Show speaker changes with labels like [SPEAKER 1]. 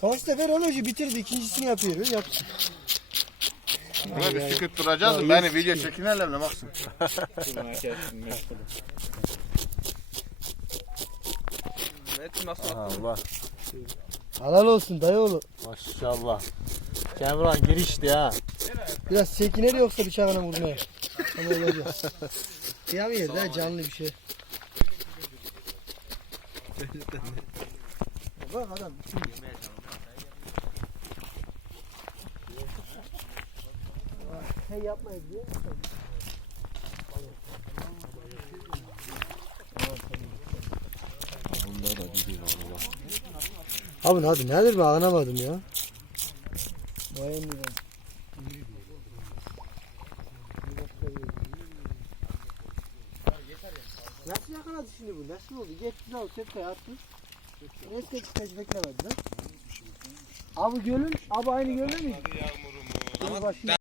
[SPEAKER 1] Son sefer onu şu bitirdi. ikincisini yapıyor. Yap.
[SPEAKER 2] Buna bir sükut duracağız mı? Beni video çekinerler ne baksın.
[SPEAKER 3] Allah
[SPEAKER 1] Halal olsun dayıoğlu.
[SPEAKER 3] maşallah. Kemran girişti ha.
[SPEAKER 1] Biraz çekiner yoksa bıçağına vurmaya. Ama olacak. Kıyamıyor da canlı bir şey. Bak adam Hey yapmayız diye. Abi hadi nedir ben anlamadım ya. Emmiden. Nasıl yakaladı şimdi bu? Nasıl oldu? Geçti al sepkaya attı. Eski çıkacı beklemedi lan. Abi gölün, abi aynı gölün mü? Yağmurumu.